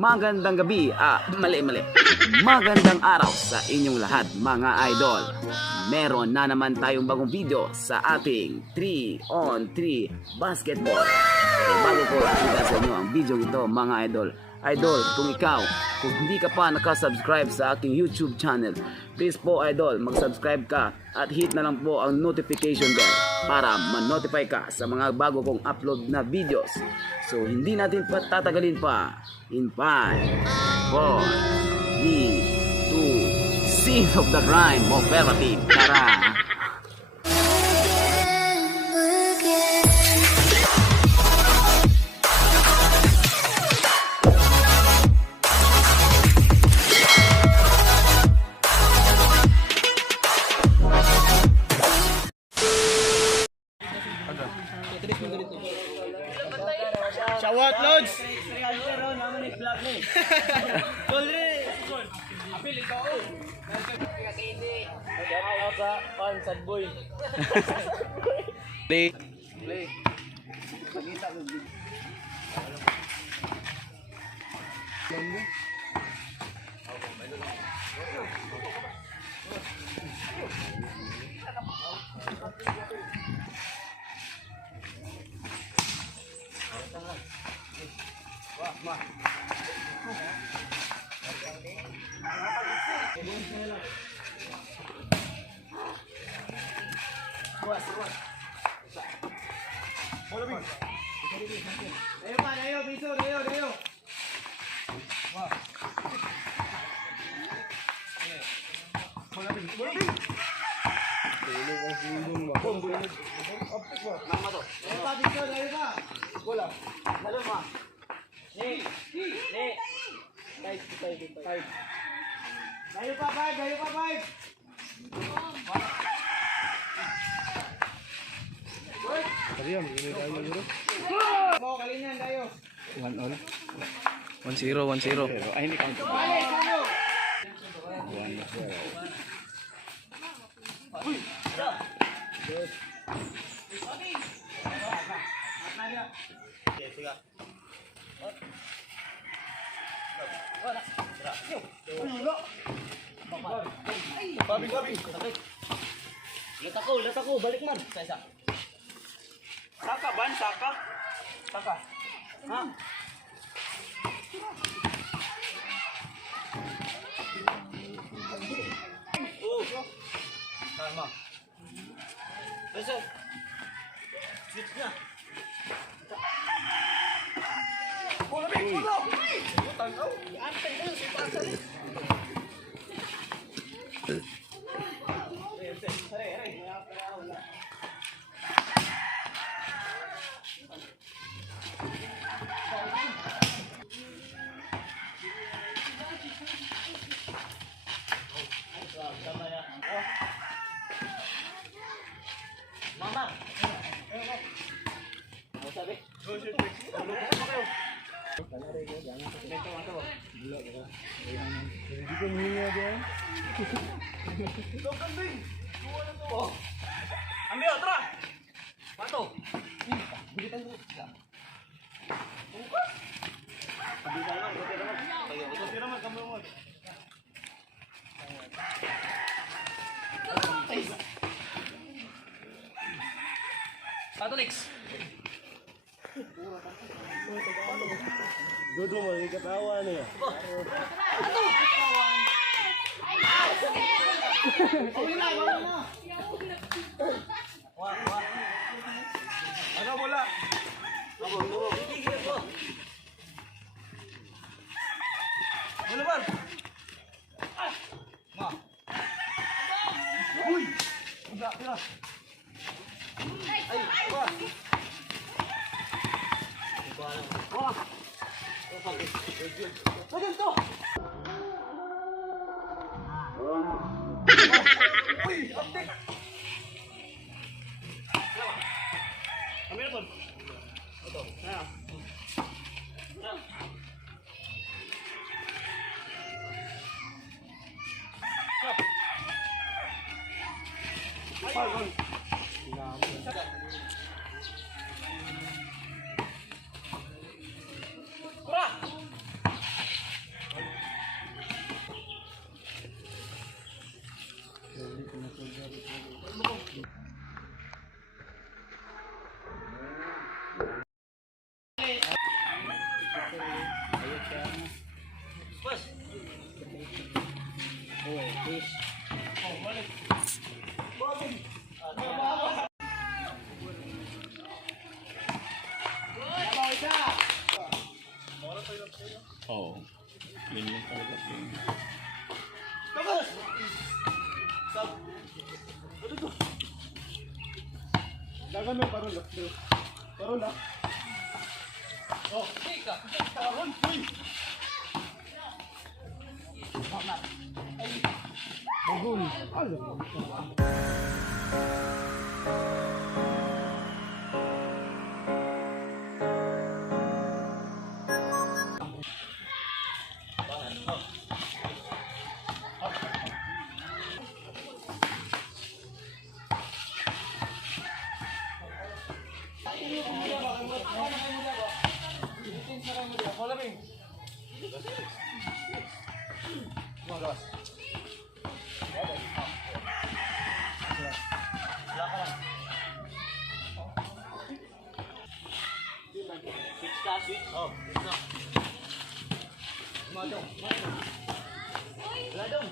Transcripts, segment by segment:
Magandang gabi, mali. Magandang araw sa inyong lahat mga idol. Meron na naman tayong bagong video sa ating 3-on-3 basketball. So, bago ko ipakita sa inyo ang video ito mga idol, kung hindi ka pa nakasubscribe sa aking YouTube channel, please po idol, mag-subscribe ka at hit na lang po ang notification bell para ma-notify ka sa mga bago kong upload na videos. So hindi natin patatagalin pa. In 5, 4, 3, 2, Scenes of the Crime Operative. Tara! Shawat Lods! Play. Dayo pa, five! Mo, kalinyan, dayo. 1-0. 1-0. Ay, hindi count. Balik, ano? Let ako, balik man. Isa. Saka, ban, saka. Ha? Tama. Basta. Switch na. Ambil, tara! Pato! Pato, Lex! Dodo mo, ikatawa niya. Ano bola? Tigil ko. Bola bar. Ma. Uy. Udah, udah. Ay, wah. Wah. Bagan to. Uy, aptek. Ambil pun. Betul. Nah. Bos. Oo. Yun yung talaga. Bagus. Sab. Ano to? Dagan mo parol lang. Parol lang. Oh, tika. Taron. Uy. Bagul. Alam mo. Oh, no. Madong. Ladong.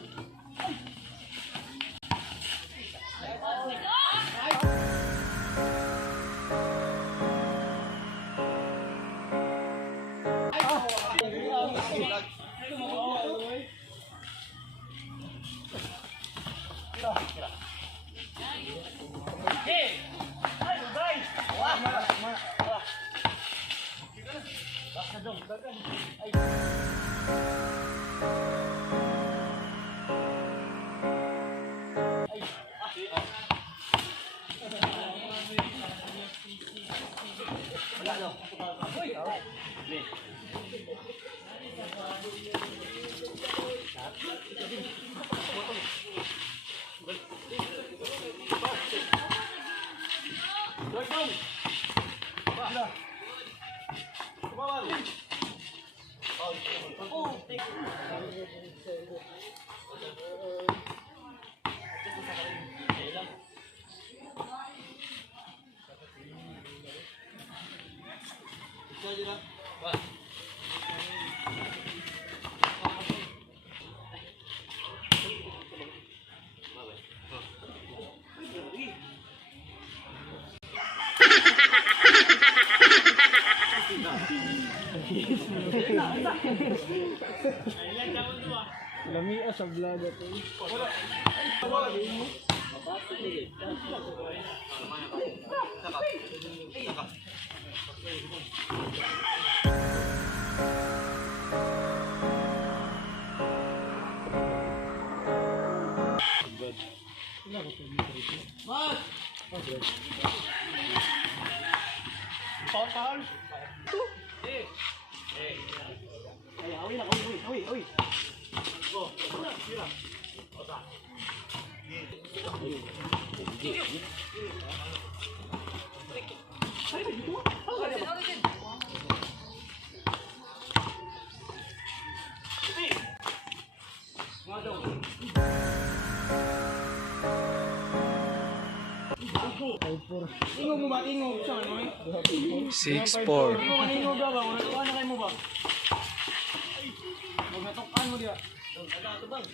Lamia sa vlog ito. Tingog mo ba? Tingog. Saan mo eh? 6'4". Tingog ba ba? Ano kayo mo ba? Huwag natukan mo diya. Ito bang?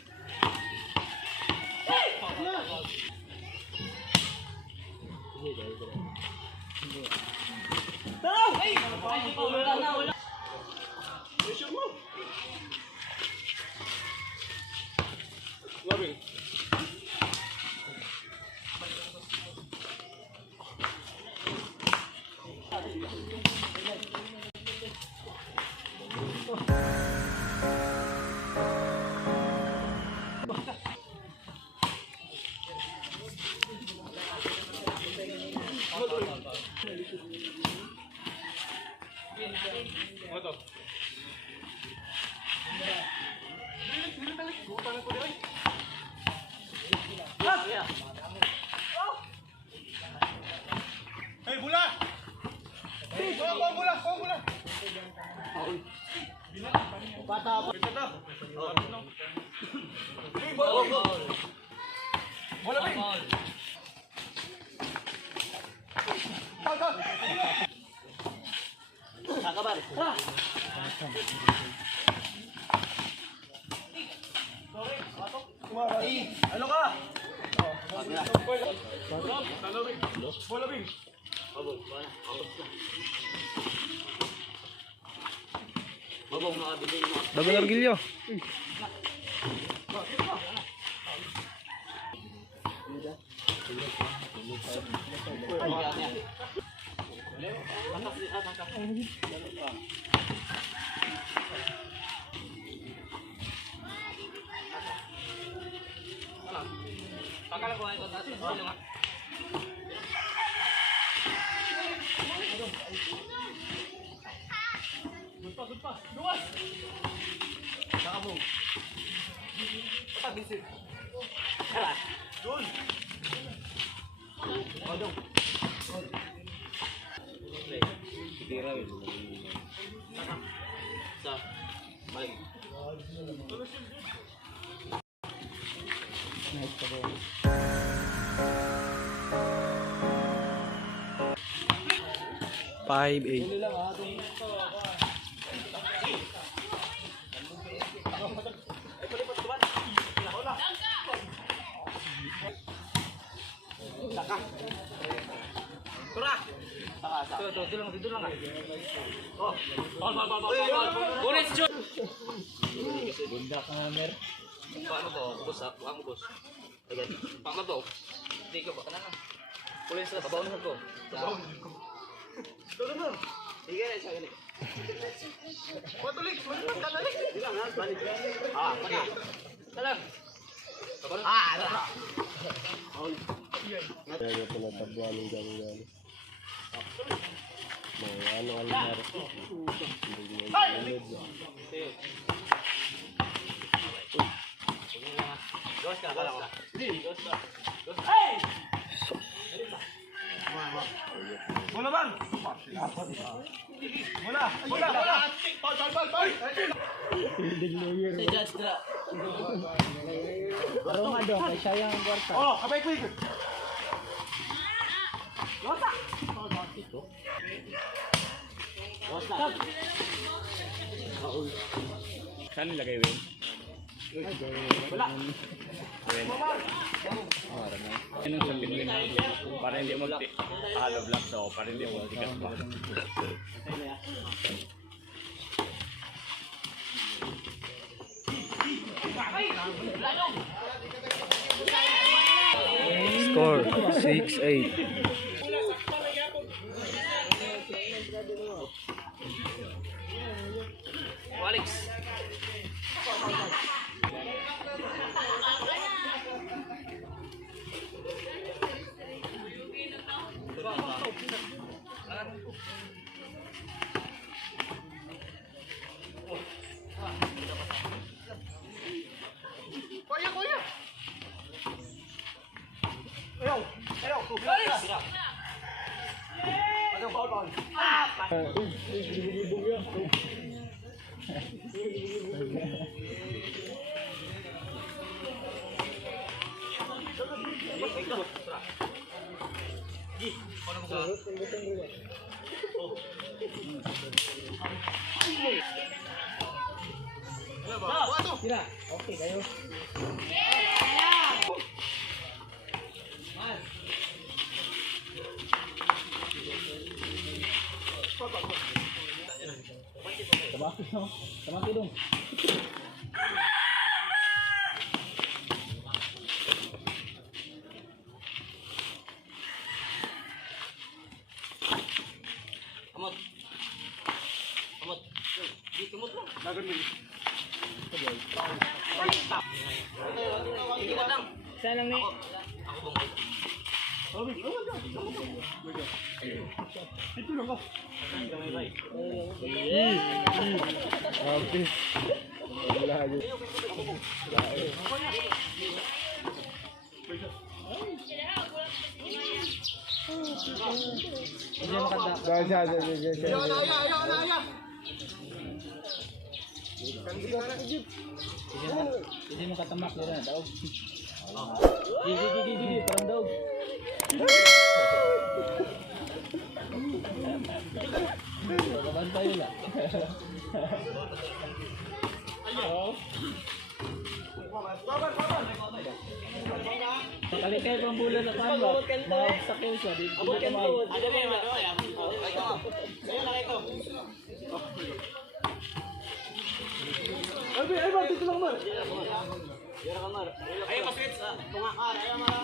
Labing. Ano to? Hey, bola! Kuha bola! Bata. Bola, Bin! Ano ka? Bola, Bin! Bagong Argilyo. Five eight. Paano to? Bus ha? Buang bus. Ayan. Paano to? Hindi ka ba? Kanana. Pulis na. Babaw na ko. Babaw na ko. Doon. Sige na siya ganit. Matulik! Matulik! Bilang ha? Balik. Balik. Talang. Kaya pala tabuan ng gano'n. Ano alimar. Dos ka. Bola, Ban! Bola! Bal! Say judge dra. Araw nga daw, kay sayang ang kwarta. Oh, kapay quick! Saan nilagay, Wayne? Wala. Wayne. Yan ang sabi ko na. Para hindi mo hollow block daw. Para hindi mo tigas pa. Score 6-8. Alex. Kuya! Bakit no? Tamang tidong. Amot. Amot. Di kumot lang. Dagan mo. Ikot lang. Saan lang ni? Ako bang. Ito lang ka. Grabe. Wala yun. Hindi makanda. Aya. Hindi makatamak nila. Daog. Di. Parang daog. Kabantay nila. Kalikay pang bulan na pamba. Sakil siya. Abot kan to. Ada ba yung ito? Ayun na ito. Ay, ba, dito lang man. Ay, masakit sa tungakan. Ay, mara.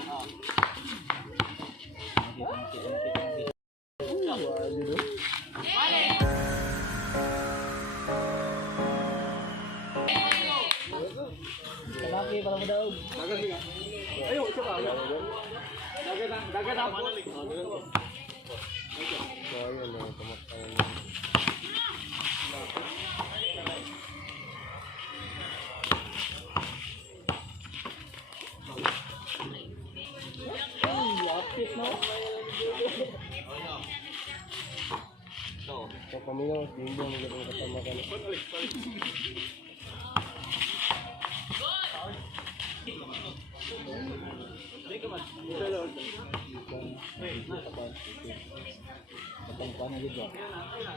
Kalaki parang daog. Ayaw, isa pa. Dagan na. Lapit no? So kami na, hindi mo naging kasama ka na. Kapag paano dito?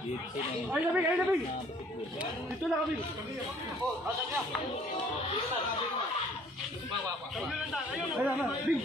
Dito na. Ay, labing. Dito lang kami. Ayun na, Bing.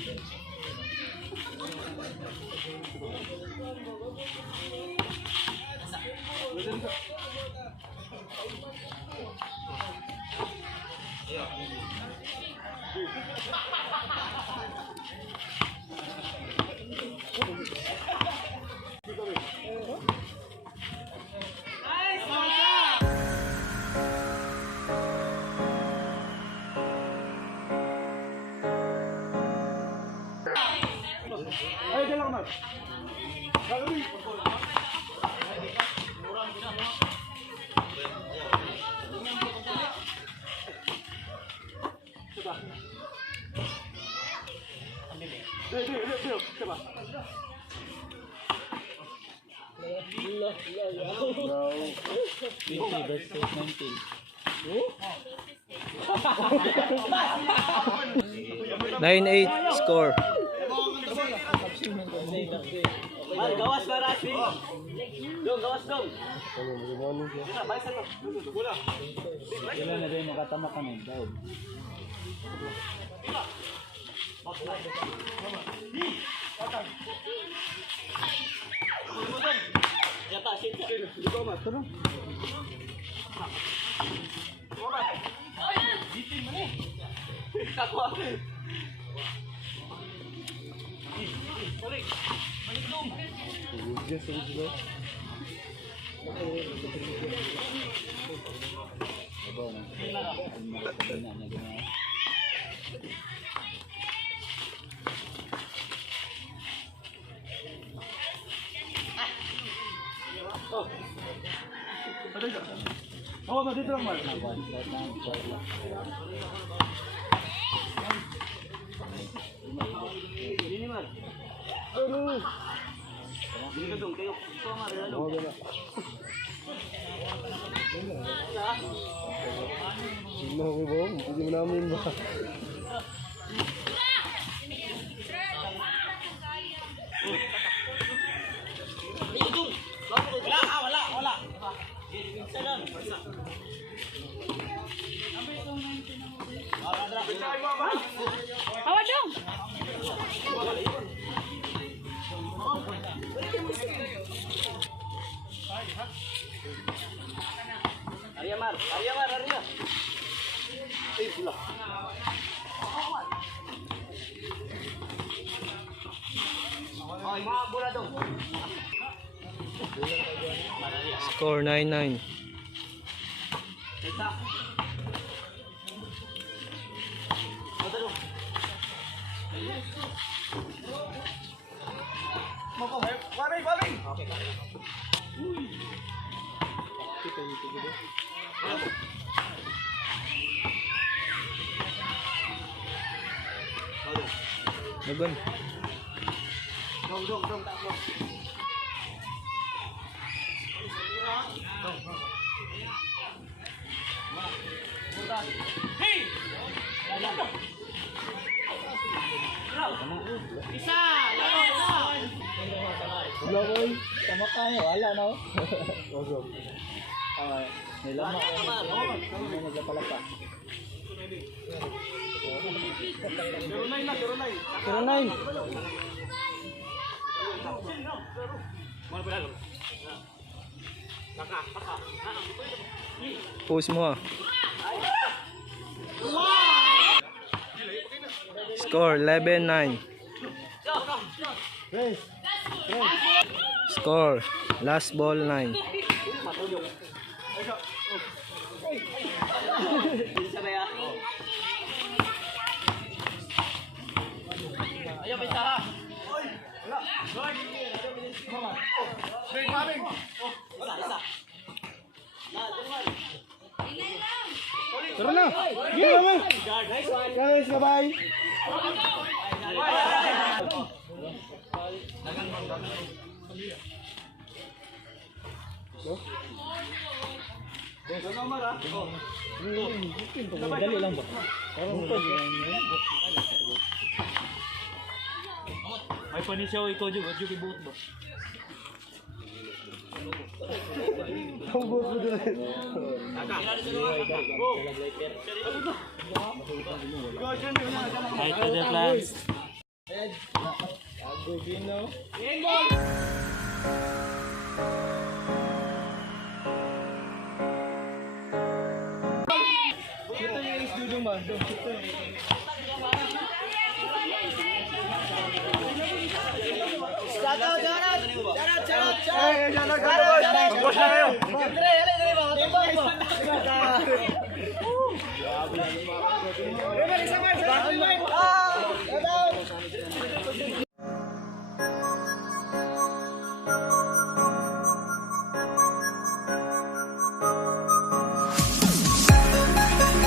Ay, dala ka man. Labing. Diba? Versus 19. 9-8 score. Gawas ba, Rashi? Gawas dong. Balik sa to. Sila na rin makatama kami. Daog. Yata, shit. Oo, dito lang man. Ini man. Ini ka dong, kayo. Ito nga, rin ano. Sino ko ba? Hindi mo namin ba? Wala. Isa lang. Hawa dong. Mar. Arya Mar, Arya. Ay, pula. Ay, mga bola daw. Score 9-9. Kita. Madalo. Pare, pare! Okay, pare. Laban. Dong, takbo. Wala boy. Tama ka niya. Wala na. Nilamak. Nagpalapa. 09. Post mo ah. Score 11-9. Score last ball 9. Ayaw, bisa ha. Tara na! Gila mo! Guys, bye-bye! Dali lang ba? May panisyaw ikaw juga, juga ibuot ba? Ang buhok mo doon. Kahit ka dyan lang. Ito yung ace dudong ba? Ito. Boss na kayo! Dali,